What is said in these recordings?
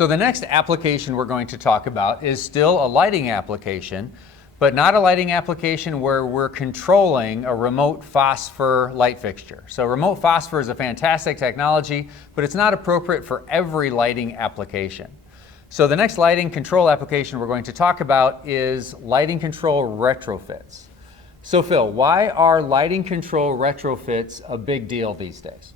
So the next application we're going to talk about is still a lighting application, but not a lighting application where we're controlling a remote phosphor light fixture. So remote phosphor is a fantastic technology, but it's not appropriate for every lighting application. So the next lighting control application we're going to talk about is lighting control retrofits. So Phil, why are lighting control retrofits a big deal these days?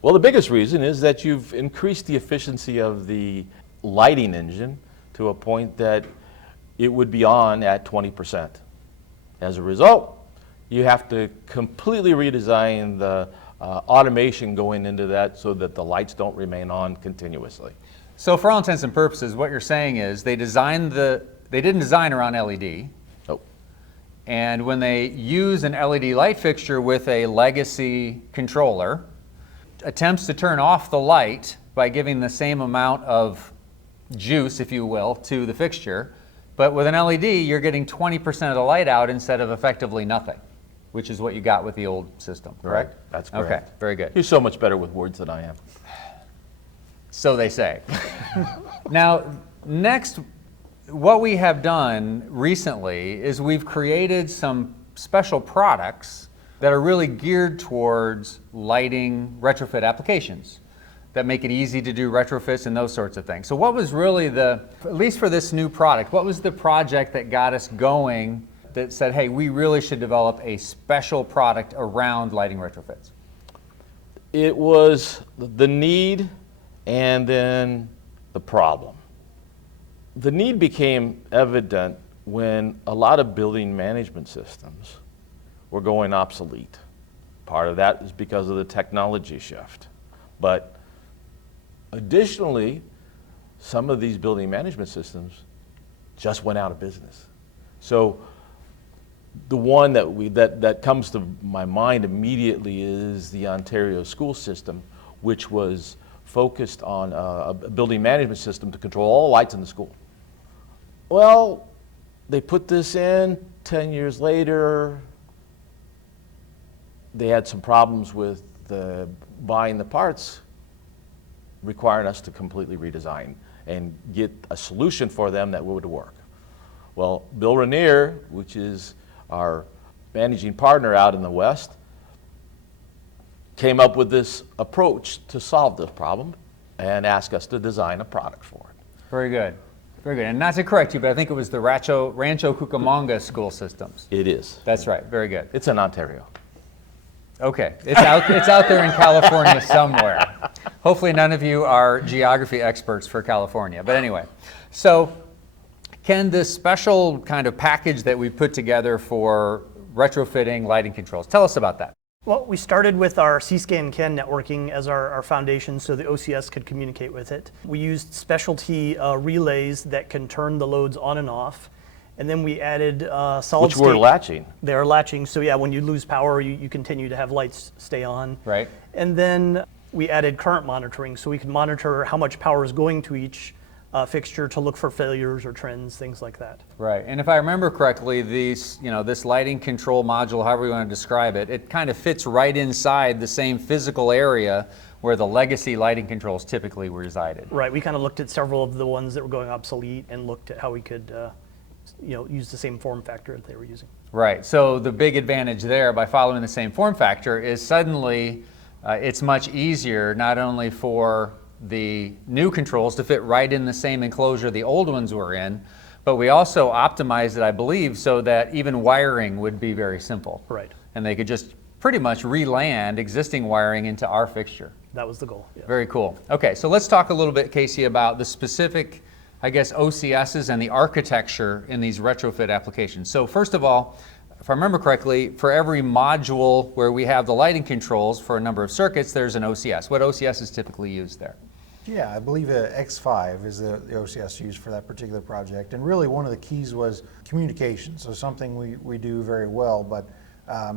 Well, the biggest reason is that you've increased the efficiency of the lighting engine to a point that it would be on at 20%. As a result, you have to completely redesign the automation going into that so that the lights don't remain on continuously. So for all intents and purposes, what you're saying is they didn't design around LED. Nope. And when they use an LED light fixture with a legacy controller, attempts to turn off the light by giving the same amount of juice, if you will, to the fixture. But with an LED, you're getting 20% of the light out instead of effectively nothing, which is what you got with the old system, correct? Right. That's correct. Okay, very good. You're so much better with words than I am. So they say. Now, next, what we have done recently is we've created some special products that are really geared towards lighting retrofit applications that make it easy to do retrofits and those sorts of things. So what was really at least for this new product, what was the project that got us going that said, hey, we really should develop a special product around lighting retrofits? It was the need and then the problem. The need became evident when a lot of building management systems were going obsolete. Part of that is because of the technology shift. But additionally, some of these building management systems just went out of business. So the one that comes to my mind immediately is the Ontario school system, which was focused on a building management system to control all lights in the school. Well, they put this in, 10 years later, they had some problems with buying the parts, requiring us to completely redesign and get a solution for them that would work. Well, Bill Rainier, which is our managing partner out in the West, came up with this approach to solve this problem and asked us to design a product for it. Very good. Very good. And not to correct you, but I think it was the Rancho Cucamonga school systems. It is. That's right. Very good. It's in Ontario. Okay. It's out there in California somewhere. Hopefully none of you are geography experts for California. But anyway, so Ken, this special kind of package that we put together for retrofitting lighting controls, tell us about that. Well, we started with our C-SCAN CAN networking as our foundation so the OCS could communicate with it. We used specialty relays that can turn the loads on and off. And then we added solid state. Which were latching. They're latching, so yeah, when you lose power, you continue to have lights stay on. Right. And then we added current monitoring, so we can monitor how much power is going to each fixture to look for failures or trends, things like that. Right, and if I remember correctly, this lighting control module, however you want to describe it, it kind of fits right inside the same physical area where the legacy lighting controls typically resided. Right, we kind of looked at several of the ones that were going obsolete and looked at how we could use the same form factor that they were using. Right, so the big advantage there by following the same form factor is suddenly it's much easier not only for the new controls to fit right in the same enclosure the old ones were in, but we also optimized it, I believe, so that even wiring would be very simple. Right. And they could just pretty much re-land existing wiring into our fixture. That was the goal. Yes. Very cool. Okay, so let's talk a little bit, Casey, about the specific, I guess, OCSs and the architecture in these retrofit applications. So first of all, if I remember correctly, for every module where we have the lighting controls for a number of circuits, there's an OCS. What OCS is typically used there? Yeah, I believe X5 is the OCS used for that particular project. And really one of the keys was communication. So something we do very well, but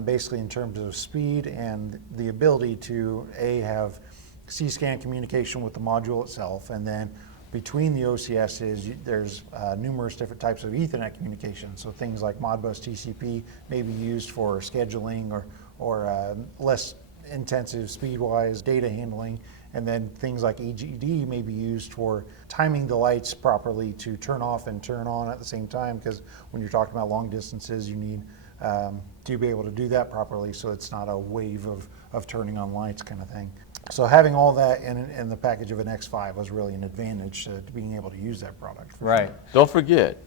basically in terms of speed and the ability to have C-SCAN communication with the module itself, and then between the OCSs, there's numerous different types of Ethernet communication. So things like Modbus TCP may be used for scheduling or less intensive speed-wise data handling. And then things like EGD may be used for timing the lights properly to turn off and turn on at the same time, because when you're talking about long distances, you need to be able to do that properly so it's not a wave of turning on lights kind of thing. So having all that in the package of an X5 was really an advantage to being able to use that product. Right. Don't forget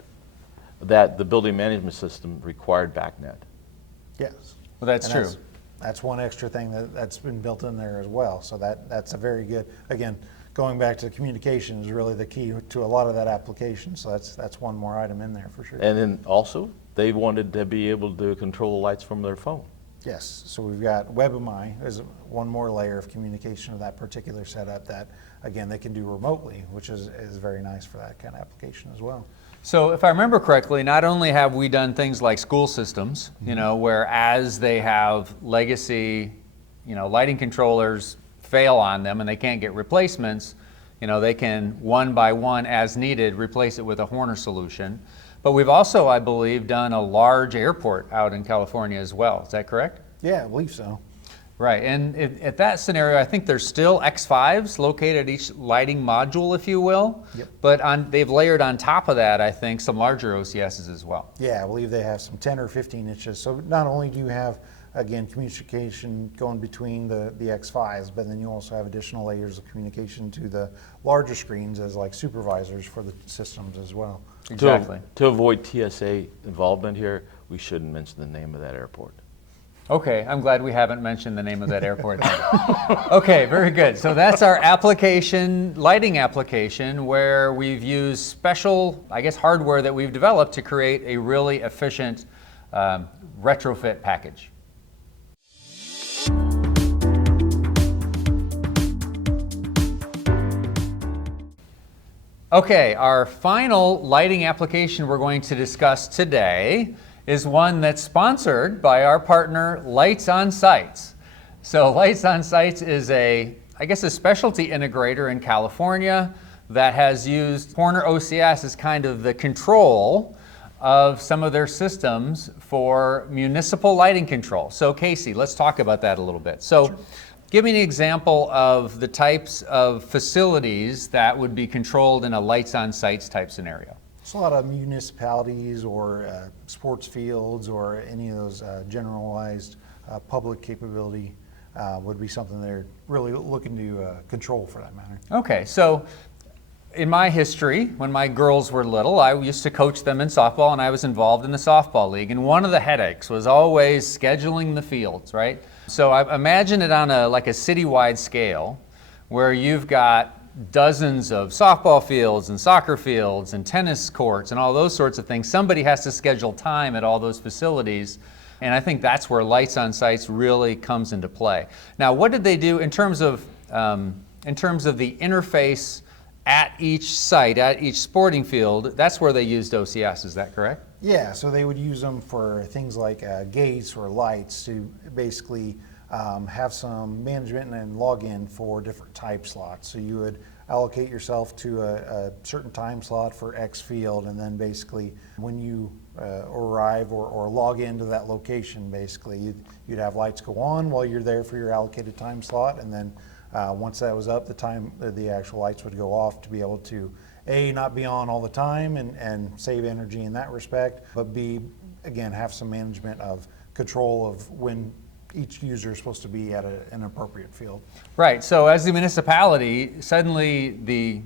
that the building management system required BACnet. Yes. Well, that's And true. That's one extra thing that's been built in there as well. So that's a very good, again, going back to communication is really the key to a lot of that application. So that's one more item in there for sure. And then also, they wanted to be able to control the lights from their phone. Yes, so we've got WebMI as one more layer of communication of that particular setup that, again, they can do remotely, which is very nice for that kind of application as well. So if I remember correctly, not only have we done things like school systems, where as they have legacy, lighting controllers fail on them and they can't get replacements, they can one by one as needed replace it with a Horner solution. But we've also, I believe, done a large airport out in California as well. Is that correct? Yeah, I believe so. Right, and at that scenario, I think there's still X5s located at each lighting module, if you will. Yep. But they've layered on top of that, I think, some larger OCSs as well. Yeah, I believe they have some 10 or 15 inches. So not only do you have, again, communication going between the X5s, but then you also have additional layers of communication to the larger screens as like supervisors for the systems as well. Exactly. To avoid TSA involvement here, we shouldn't mention the name of that airport. Okay, I'm glad we haven't mentioned the name of that airport then. Okay, very good. So that's our application, lighting application, where we've used special, hardware that we've developed to create a really efficient retrofit package. Okay, our final lighting application we're going to discuss today is one that's sponsored by our partner, LightsOnSites. So LightsOnSites is a specialty integrator in California that has used Horner OCS as kind of the control of some of their systems for municipal lighting control. So Casey, let's talk about that a little bit. So sure. Give me an example of the types of facilities that would be controlled in a LightsOnSites type scenario. It's a lot of municipalities or sports fields or any of those generalized public capability would be something they're really looking to control for that matter. Okay, so in my history, when my girls were little, I used to coach them in softball and I was involved in the softball league. And one of the headaches was always scheduling the fields, right? So I imagine it on a citywide scale where you've got dozens of softball fields and soccer fields and tennis courts and all those sorts of things. Somebody has to schedule time at all those facilities. And I think that's where LightsOnSites really comes into play. Now, what did they do in terms of the interface at each site, at each sporting field? That's where they used OCS, is that correct? Yeah, so they would use them for things like gates or lights to basically have some management and login for different type slots. So you would allocate yourself to a certain time slot for X field, and then basically when you arrive or log into that location, basically you'd have lights go on while you're there for your allocated time slot, and then once that was up, the actual lights would go off to be able to not be on all the time and save energy in that respect, but B, again, have some management of control of when each user is supposed to be at an appropriate field. Right, so as the municipality, suddenly the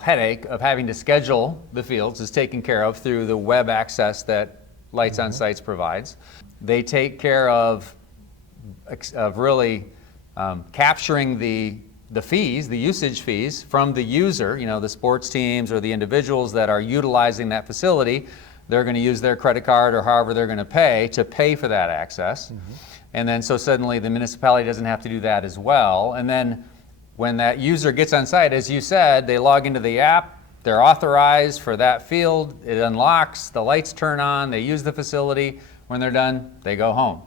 headache of having to schedule the fields is taken care of through the web access that LightsOnSites provides. They take care of really capturing the fees, the usage fees from the user, the sports teams or the individuals that are utilizing that facility. They're going to use their credit card or however they're going to pay for that access. And then so suddenly the municipality doesn't have to do that as well. And then when that user gets on site, as you said, they log into the app, they're authorized for that field, it unlocks, the lights turn on, they use the facility. When they're done, they go home.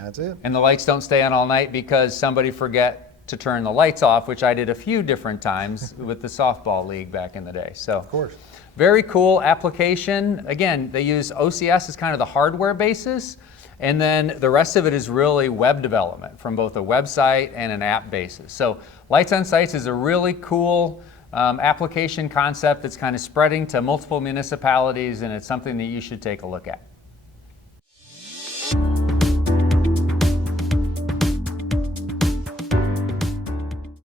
That's it. And the lights don't stay on all night because somebody forget to turn the lights off, which I did a few different times with the softball league back in the day. So, of course. Very cool application. Again, they use OCS as kind of the hardware basis. And then the rest of it is really web development from both a website and an app basis. So LightsOnSites is a really cool application concept that's kind of spreading to multiple municipalities, and it's something that you should take a look at.